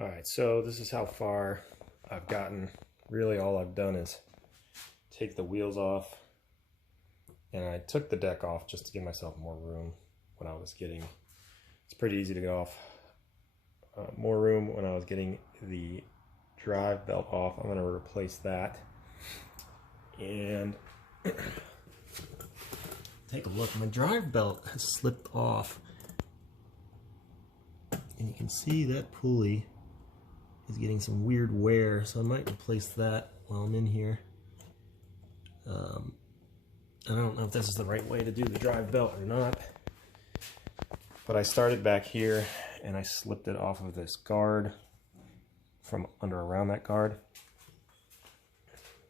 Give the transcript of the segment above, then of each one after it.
All right, so this is how far I've gotten. Really all I've done is take the wheels off, and I took the deck off just to give myself more room when I was getting, it's pretty easy to go off, more room when I was getting the drive belt off. I'm going to replace that. And take a look, my drive belt has slipped off, and you can see that pulley is getting some weird wear, so I might replace that while I'm in here. I don't know if this is the right way to do the drive belt or not, but I started back here and I slipped it off of this guard from around that guard,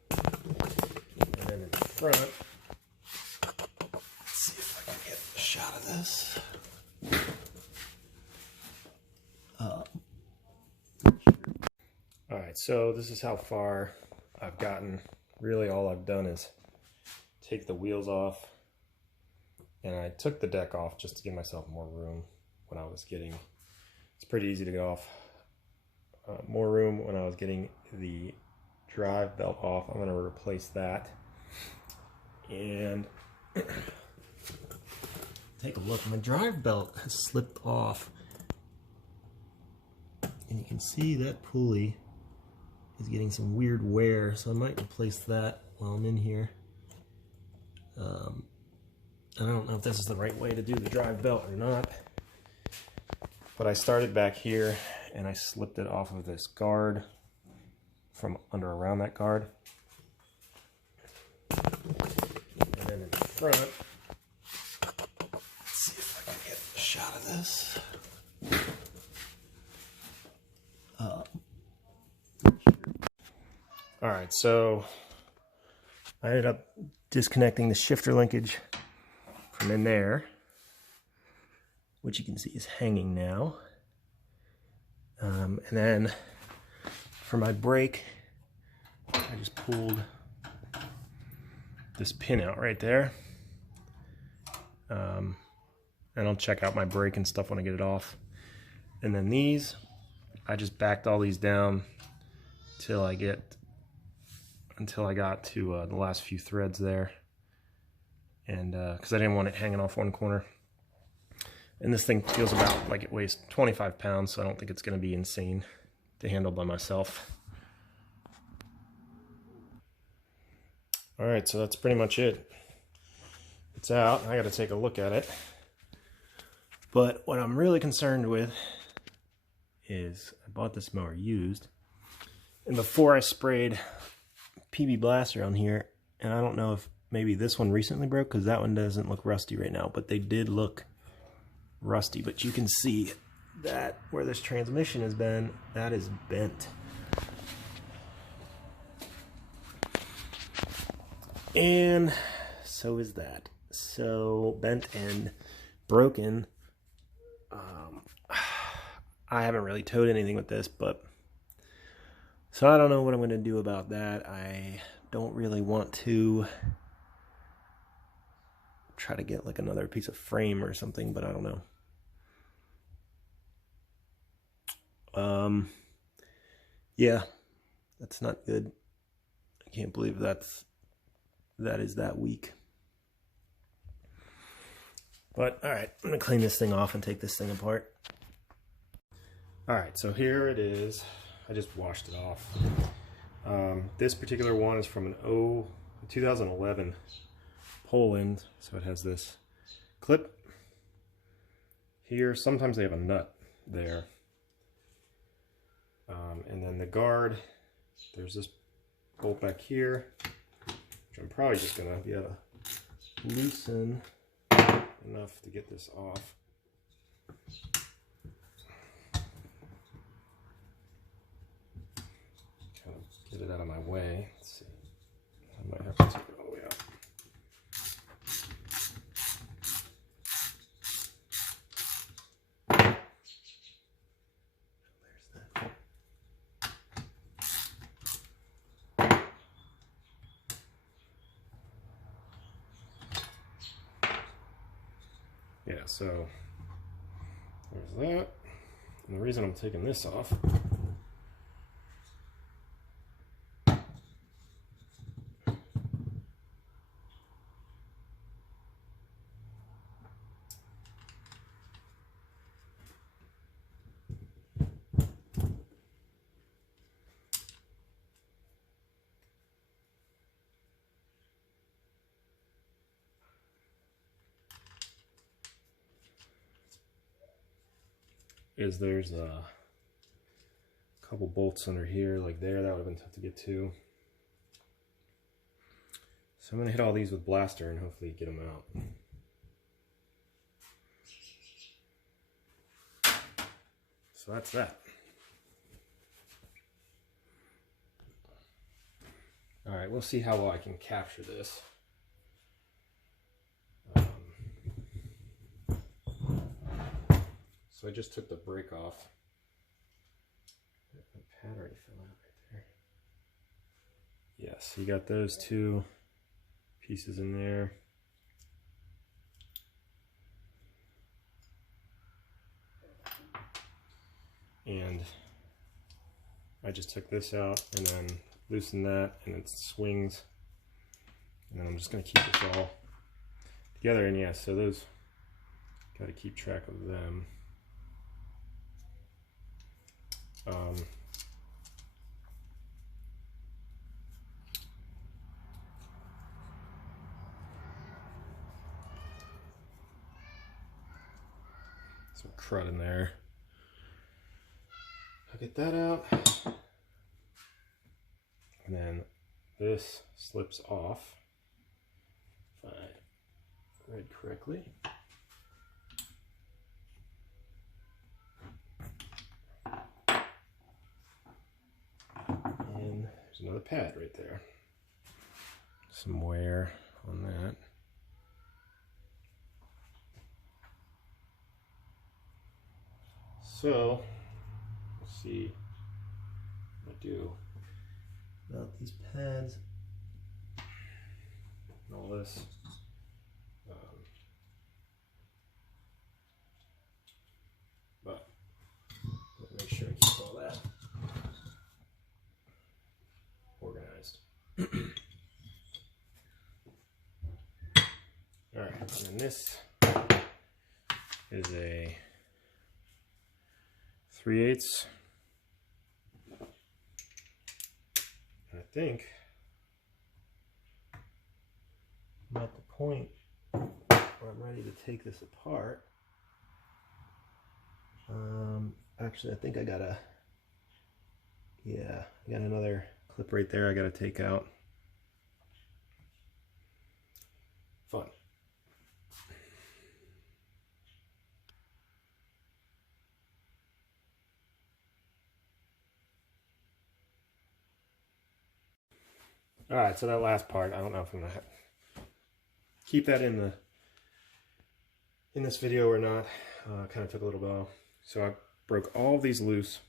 and then in front, let's see if I can get a shot of this. All right, so this is how far I've gotten. Really all I've done is take the wheels off, and I took the deck off just to give myself more room when I was getting, it's pretty easy to go off, more room when I was getting the drive belt off. I'm going to replace that. And take a look, my drive belt has slipped off, and you can see that pulley is getting some weird wear, so I might replace that while I'm in here. I don't know if this is the right way to do the drive belt or not, but I started back here and I slipped it off of this guard from around that guard, and then in front, let's see if I can get a shot of this. All right, so I ended up disconnecting the shifter linkage from in there, which you can see is hanging now. And then for my brake, I just pulled this pin out right there. And I'll check out my brake and stuff when I get it off. And then these, I just backed all these down until I got to the last few threads there, and because I didn't want it hanging off one corner. And this thing feels about like it weighs 25 pounds, so I don't think it's going to be insane to handle by myself. All right, so that's pretty much it. It's out. I got to take a look at it. But what I'm really concerned with is I bought this mower used, and before I sprayed PB Blaster on here, and I don't know if maybe this one recently broke, because that one doesn't look rusty right now, but they did look rusty. But you can see that where this transmission has been, that is bent. And so is that. So bent and broken. I haven't really towed anything with this, but so I don't know what I'm going to do about that. I don't really want to try to get like another piece of frame or something, but I don't know. Yeah, that's not good. I can't believe that is that weak. But all right, I'm going to clean this thing off and take this thing apart. All right, so here it is. I just washed it off. This particular one is from an 2011 Poland, so it has this clip here. Sometimes they have a nut there. And then the guard, there's this bolt back here, which I'm probably just going to be able to loosen enough to get this off. Kind of get it out of my way. Let's see. I might have to take it all the way out. Yeah, so there's that. And the reason I'm taking this off is there's a couple bolts under here, like there. That would have been tough to get to. So I'm going to hit all these with blaster and hopefully get them out. So that's that. All right, we'll see how well I can capture this. So I just took the brake off. The pad already fell out right there. Yes, you got those two pieces in there. And I just took this out and then loosen that, and it swings. And then I'm just going to keep this all together. And yeah, so those, got to keep track of them. Some crud in there. I'll get that out. And then this slips off, if I read correctly. And there's another pad right there. Some wear on that. So, let's see what I do about these pads and all this. But make sure I keep all that organized. All right, and then this is a 3/8. I think I'm at the point where I'm ready to take this apart. Actually, I think I got another clip right there I gotta take out. Fun. All right, so that last part, I don't know if I'm gonna keep that in this video or not. Kind of took a little while. So I broke all of these loose,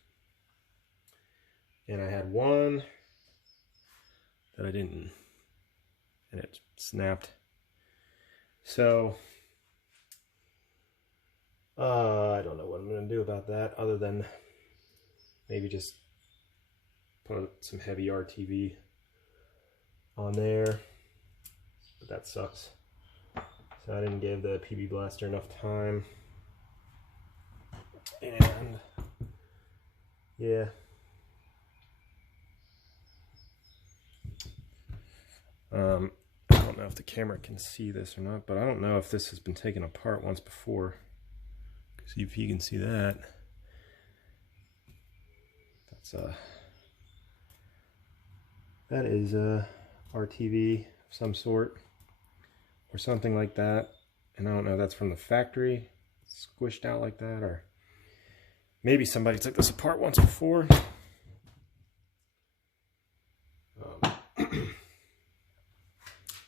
and I had one that I didn't, and it snapped. So I don't know what I'm gonna do about that, other than maybe just put some heavy RTV on there, but that sucks. So I didn't give the PB Blaster enough time, and yeah. I don't know if the camera can see this or not, but I don't know if this has been taken apart once before. See if you can see that. That is a RTV of some sort or something like that, and I don't know if that's from the factory, squished out like that, or maybe somebody took this apart once before.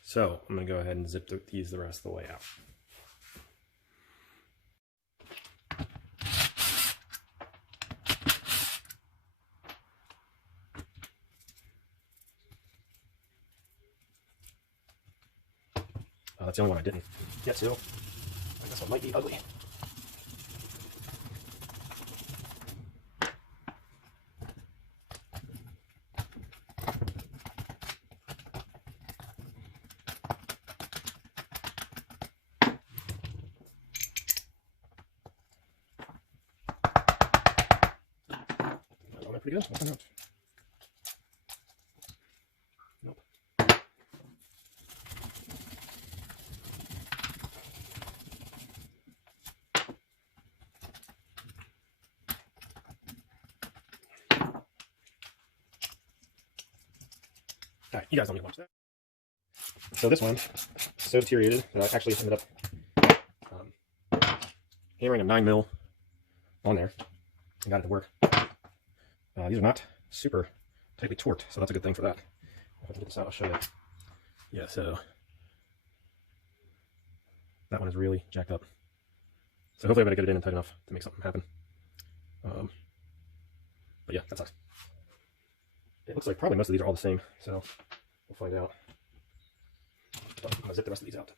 So I'm gonna go ahead and zip these the rest of the way out. That's the only one I didn't get to. I guess it might be ugly. Pretty good. Nothing else. Nope. All right, you guys don't need to watch that. So this one, so deteriorated that I actually ended up hammering a 9mm on there and got it to work. These are not super tightly torqued, so that's a good thing for that. If I can get this out, I'll show you. Yeah, so that one is really jacked up. So hopefully I'm going to get it in and tight enough to make something happen. But yeah, that sucks. It looks like probably most of these are all the same, so we'll find out. But I'm going to zip the rest of these out.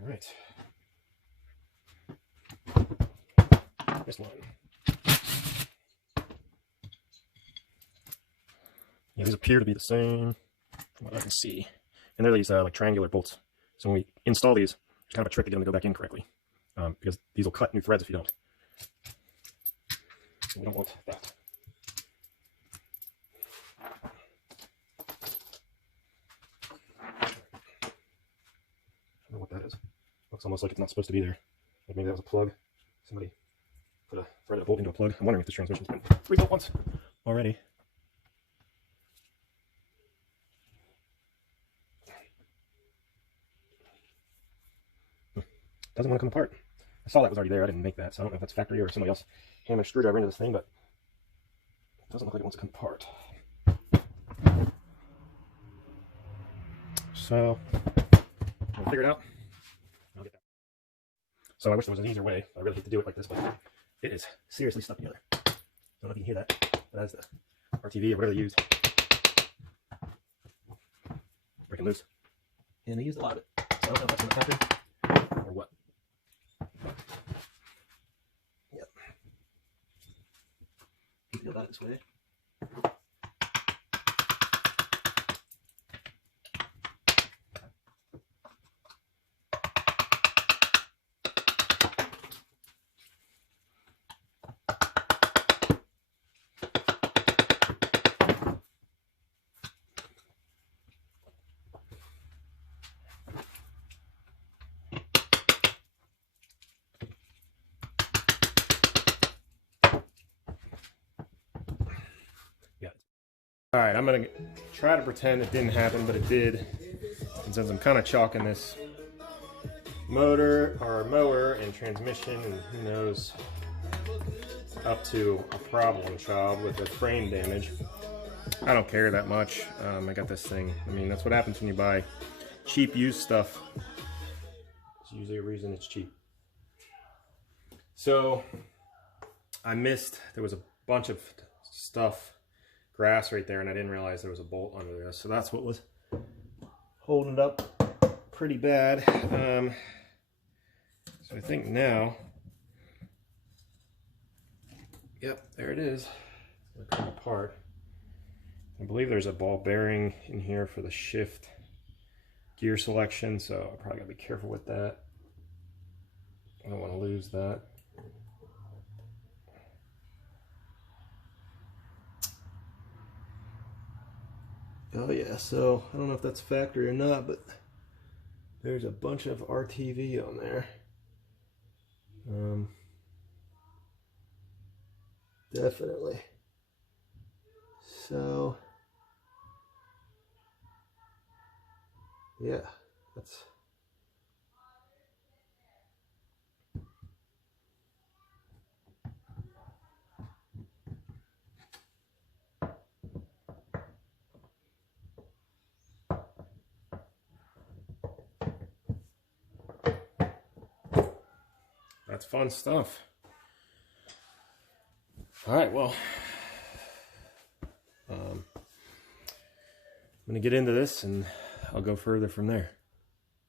All right. This one. Yeah, these appear to be the same from what I can see. And they're these like triangular bolts. So when we install these, it's kind of a trick to get them to go back in correctly. Because these will cut new threads if you don't. So we don't want that. I don't know what that is. Looks almost like it's not supposed to be there. Like maybe that was a plug. Somebody put a threaded a bolt into a plug. I'm wondering if this transmission's been rebuilt once already. Doesn't want to come apart. I saw that was already there. I didn't make that, so I don't know if that's factory or somebody else hammered a screwdriver into this thing, but it doesn't look like it wants to come apart. So I'll figure it out. I'll get that. So I wish there was an easier way. I really hate to do it like this, but it is seriously stuck together. I don't know if you can hear that, but that's the RTV or whatever they use. Breaking loose. And they used a lot of it. So I don't know if that's going to happen or what. Yep. Feel that this way. All right, I'm gonna try to pretend it didn't happen, but it did. And since I'm kind of chalking this motor or mower and transmission and who knows up to a problem child with the frame damage, I don't care that much. I got this thing. I mean, that's what happens when you buy cheap used stuff. It's usually a reason it's cheap. So I missed, there was a bunch of stuff, grass right there, and I didn't realize there was a bolt under there. So that's what was holding it up pretty bad. So I think now, yep, there it is. It's gonna come apart. I believe there's a ball bearing in here for the shift gear selection, so I probably gotta be careful with that. I don't want to lose that. Oh yeah, so I don't know if that's factory or not, but there's a bunch of RTV on there. Definitely. So yeah, that's fun stuff. All right, well, I'm gonna get into this and I'll go further from there.